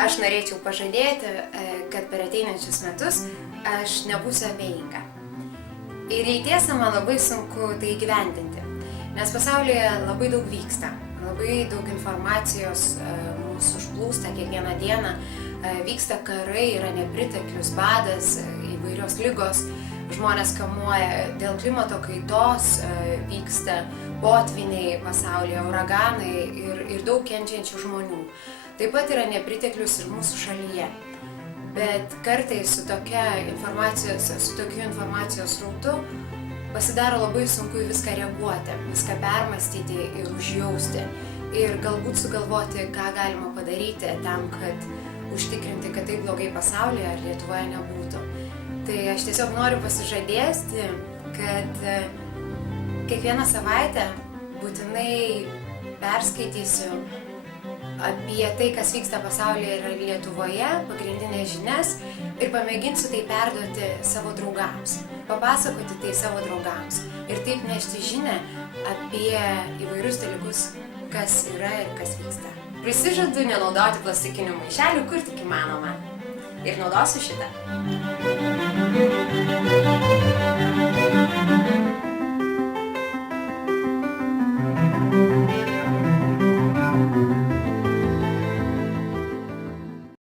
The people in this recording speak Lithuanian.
Aš norėčiau pažadėti, kad per ateinančius metus aš nebūsiu abejinga. Ir jei tiesa, man labai sunku tai įgyvendinti, nes pasaulyje labai daug vyksta, labai daug informacijos mūsų užplūsta kiekvieną dieną, vyksta karai, yra nepriteklius, badas, įvairios ligos, žmonės kamuoja dėl klimato kaitos, vyksta potviniai pasaulyje, uraganai ir daug kenčiančių žmonių. Taip pat yra nepriteklius ir mūsų šalyje. Bet kartais su tokiu informacijos srautu pasidaro labai sunku į viską reaguoti, viską permąstyti ir užjausti. Ir galbūt sugalvoti, ką galima padaryti tam, kad užtikrinti, kad taip blogai pasaulyje ar Lietuvoje nebūtų. Tai aš tiesiog noriu pasižadėti, kad kiekvieną savaitę būtinai perskaitysiu apie tai, kas vyksta pasaulyje ir Lietuvoje, pagrindinės žinias ir pamėginsiu tai perduoti savo draugams, papasakoti tai savo draugams ir taip nešti žinią apie įvairius dalykus, kas yra ir kas vyksta. Prisižadu nenaudoti plastikinių maišelių, kur tik įmanoma. Ir naudosiu šitą.